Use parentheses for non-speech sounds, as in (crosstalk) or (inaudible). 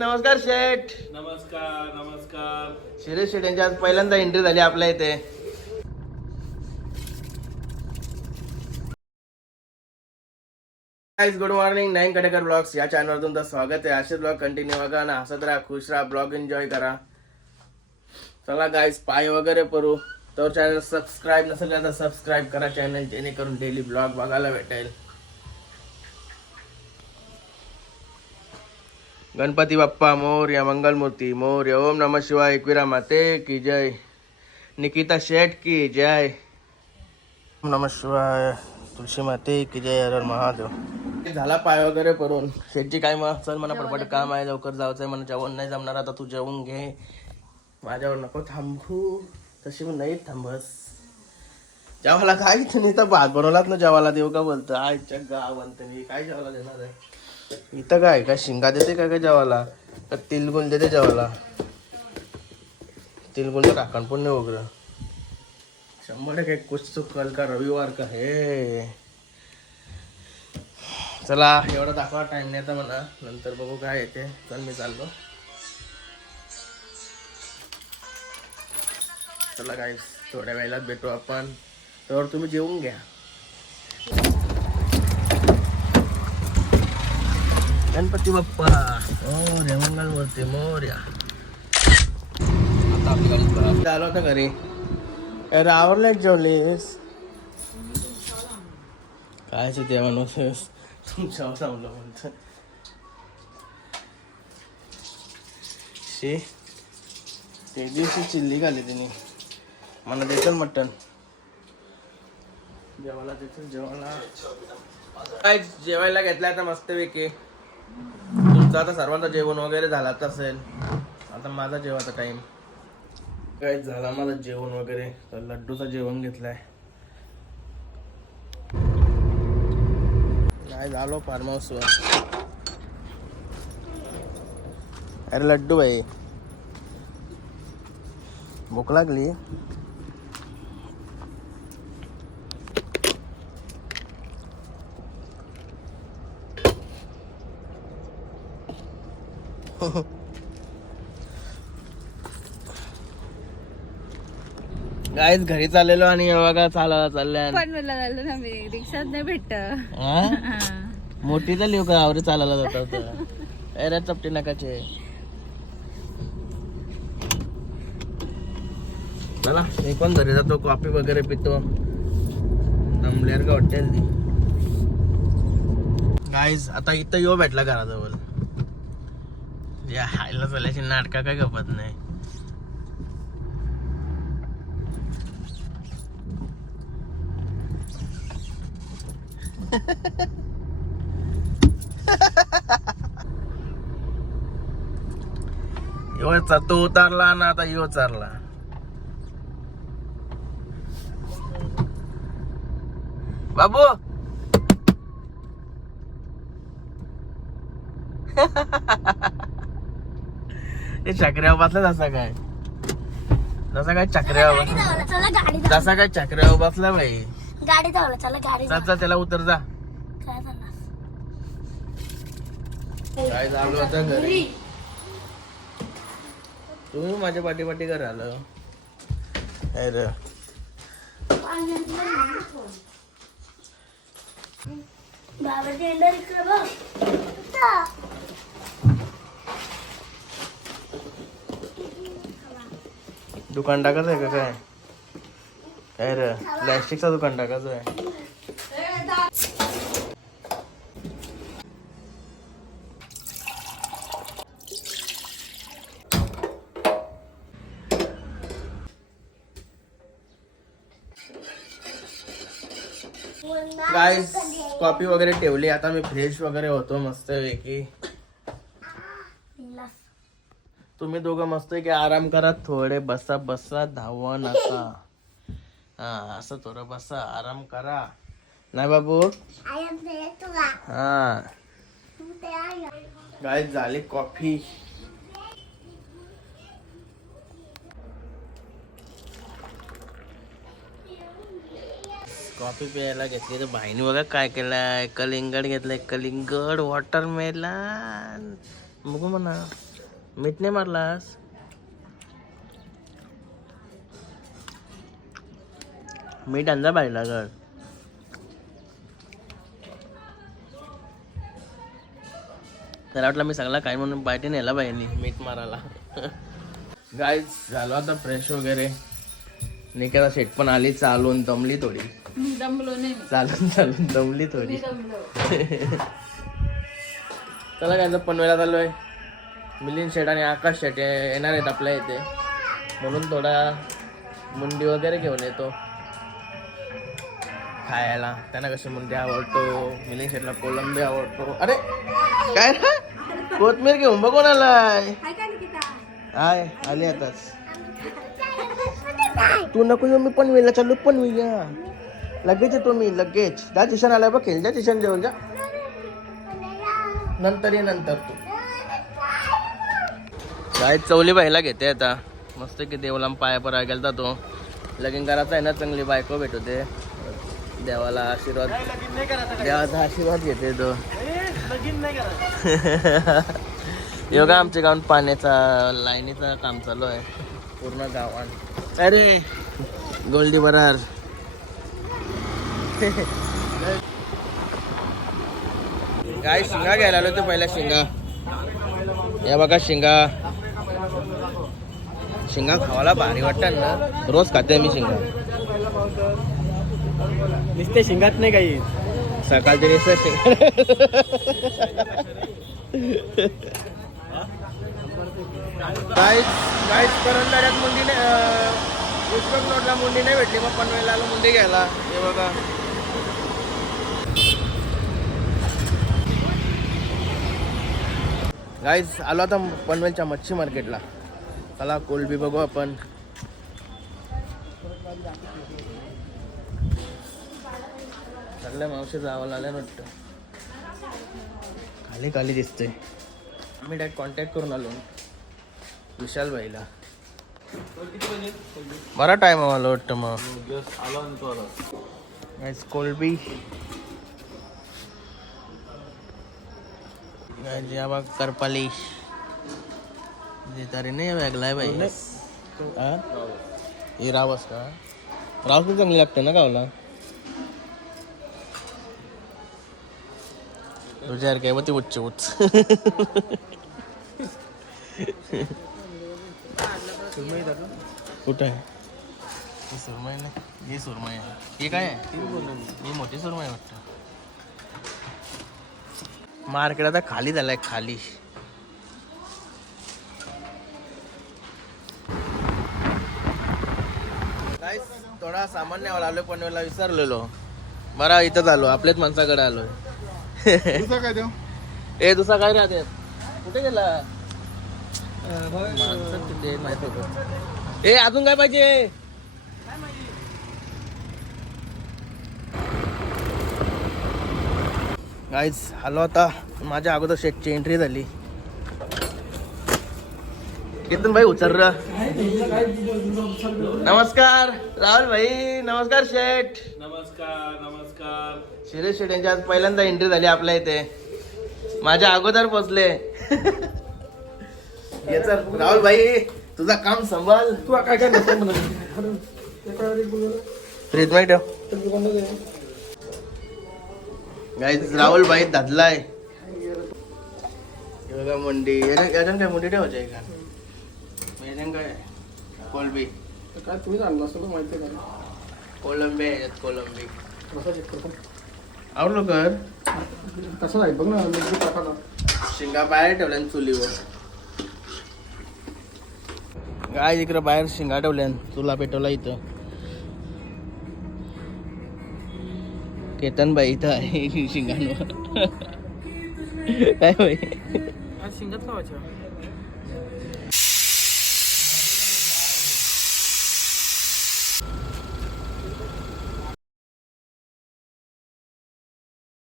नमस्कार शेठ. नमस्कार नमस्कार. शिरीष शेठ यांची आज पहिल्यांदा एंट्री झाली आपल्या इथे. Good morning nine Kadekar blogs या चॅनलवर तुमचं स्वागत आहे. असेच ब्लॉग कंटिन्यू बघा ना हसत राहा खुश राहा ब्लॉग एन्जॉय करा. चला गाईज पाय वगैरे करू तर चॅनल सबस्क्राईब नसेल तर सबस्क्राईब करा चॅनल जेणेकरून डेली ब्लॉग बघायला भेटेल. गणपती बाप्पा मोर्या मंगलमूर्ती मोर्या ओम नम शिवाय एकविरा माते की जय निकिता शेठ की जय ओम नम शिवाय तुळशी माते की जय हर हर महादेव झाला पाय वगैरे करून शेठची काय मग? चल मला पटपट काम आहे लवकर जायचंय मला जेवण नाही जमणार आता तू जेवून घे. माझ्यावर नको थांबू. तशी पण नाही थांबस जेवायला काय? नाही तर भात बनवलात ना जेवायला देऊ का बोलतो? आयच्या गावंत मी काय जेवायला देणार आहे? इथं काय? काय शिंगा देते काय काय जेवायला? का तिलगुल देते जेवायला? तिलगुल राखण पण नाही वगैरे. शंभर टक्के कुछ तो कल का रविवार का हे? चला. एवढा दाखवा टाइम नाही आता म्हणा. नंतर बघू काय येते. चल मी चाललो. चला काय थोड्या वेळात भेटू आपण. तर तुम्ही जेवून घ्या. गणपती बाप्पा. मोर्या मंगलमूर्ती मोर्या. आता आपली गाडी आलो होता घरी. अरे आवरले जेवलीस काय ते माणूस तुमच्यावर म्हणतो म्हणतं. शे ते दिवशी चिल्ली घाली तिने. मला देतं मटण. जेवायला देतं जेवायला. काय जेवायला घेतलं आता मस्तपैकी तुमचं आता सर्वांचं जेवण वगैरे झालाच असेल. आता माझा जेवायचा टाइम काय झाला? माझं जेवण वगैरे तर लड्डूचं जेवण घेतलंय. काय झालो? फार्म हाऊसवर. अरे लड्डू भाई भूक लागली? गायच घरी चाललेलो आणि बघा चाला चालल्या पण मला झालं ना मी रिक्षात नाही भेटत. हा? मोठी झाली हो का? आवरे चालायला जातात अरे चपटी नकाचे चला मी पण घरी जातो कॉफी वगैरे पितो. दमल्यावर का वाटेल ती गाईज आता इथं येऊ भेटला घराजवळ. या हायला चालायची नाटका काय गपत नाही. योचा तो उतारला ना आता यो चारला बाबू! (laughs) हे चक्र्यावर बसला जसा काय? जसा काय चक्र्यावर बसला चला गाडी जसा काय चक्र्यावर बसला बाई. गाडी धावला चला गाडी जा जा त्याला उतर जा. काय झालं? काय झालं आता घरी? तुम्ही माझ्या पाठी पाठी घर आलं. अरे इकडे बघ. दुकान टाकायचं आहे का काय? काय रे? प्लॅस्टिकचा दुकान टाकायचं आहे गाईस कॉपी वगैरे ठेवली. आता मी फ्रेश वगैरे होतो मस्त पैकी तुम्ही दोघं मस्त की आराम करा थोडे बसा बसा धावा नका. हा असं थोडं बसा आराम करा. नाही बाबू? हा झाली कॉफी कॉफी प्यायला घेतली तर भाईने बघा काय केलंय. कलिंगड घेतलंय. कलिंगड वॉटरमेलन बघू म्हणा. मीठ नाही मारलास? मीठ अंदा पाहिला गड त्याला वाटलं मी सगळा काय म्हणून पायटी नेला पाहिजे मीठ मारायला. गाय झालो आता फ्रेश वगैरे. निकेता शेट पण आली चालून दमली थोडी. दमलो नाही. चालून चालून दमली थोडी. चला काय पनवेला चाललोय मिलिंद शेट आणि आकाश शेट येणार आहेत आपल्या इथे. म्हणून थोडा मुंडी वगैरे घेऊन येतो. खायला. त्यांना कशी मुंडी आवडतो. मिलिंद शेटला कोलंबी आवडतो. अरे काय ना कोथमीर घेऊन बघून आलाय हाय आली आताच. तू नको येऊ मी पनवेलला चाललो पनवेलला लगेच येतो मी लगेच. जा ट्युशन आलाय बघ खेळ जा ट्युशन जेवण जा. नंतर ये नंतर तू. काय चवली बाईला घेते आता. मस्त की देवला पाया परा गेलता तो. लगीन करायचा आहे ना चांगली बायको भेटू दे देवाला आशीर्वाद देवाचा आशीर्वाद घेते तो. (laughs) योगा आमच्या गावात पाण्याचा लाईनीचं काम चालू आहे. पूर्ण गावात. अरे गोल्डी बरार. (laughs) काय शिंगा घ्यायला आलो ते पहिला शिंगा. या बघा शिंगा. शिंगा खावाला भारी वाटतात ना. रोज खाते मी शिंगा. नुसते शिंगात नाही काही. सकाळचे नुसतं शिंगा. करंदाऱ्यात मुंडी नाही नोटला मुंडी नाही भेटली मग पनवेलला आलो मुंडी घ्यायला. हे बघा. गाईज आलो आता पनवेलच्या मच्छी मार्केटला चला कोलबी बघू आपण. सगळ्या मावशी जावं आल्या वाटतं. खाली खाली दिसते मी डायरेक्ट कॉन्टॅक्ट करून आलो. विशाल भाईला. बरा टाइम आहे मला वाटतं मग. गाईज कोलबी. या बघ करपाली. तरी नाही बाई. हा? हे रावस का? रावस पण चांगली लागते ना गावला. तुझ्या काय मग ती उच्च उच्च. कुठं आहे? ही सुरमई नाही ही सुरमई आहे. ही काय आहे? ही मोठी सुरमई वाटतं. मार्केट आता खाली झालाय खाली काय थोडा सामान्य आलो पण मला विसरलेलो. बरा इथंच आलो आपल्याच माणसाकडे आलोय. ए दुसरा काय राहते कुठे गेला? माणसं तिथे माहीत होतं. ए अजून काय पाहिजे? गाईज आलो आता. माझ्या अगोदर शेटची एंट्री झाली. केतन भाई उचल र नमस्कार राहुल भाई नमस्कार शेठ। नमस्कार नमस्कार. शिरीष शेठ यांची आज पहिल्यांदा एंट्री झाली आपल्या इथे. माझ्या अगोदर पोचले. राहुल भाई तुझा काम संभाल. तू काय काय फ्रीज ठेव. गाईज राहुल भाई धदलाय हे मुंडी. याच्यात काय मुंडी ठेवायची आहे का? याच्यात काय कोलबी. काय तुम्ही आणलं असं माहिती का? कोलंबी आहे याच्यात कोलंबी. कसं चेक करतो? आवडलो कर तसं आहे बघ ना शिंगा बाहेर ठेवल्या चुलीवर. गाय इकडे बाहेर शिंगा ठेवल्या चुला पेटवला इथं. केतन बाई इथं आहे शिंगांवर. (laughs) काय होय? आज शिंगात लावायच्या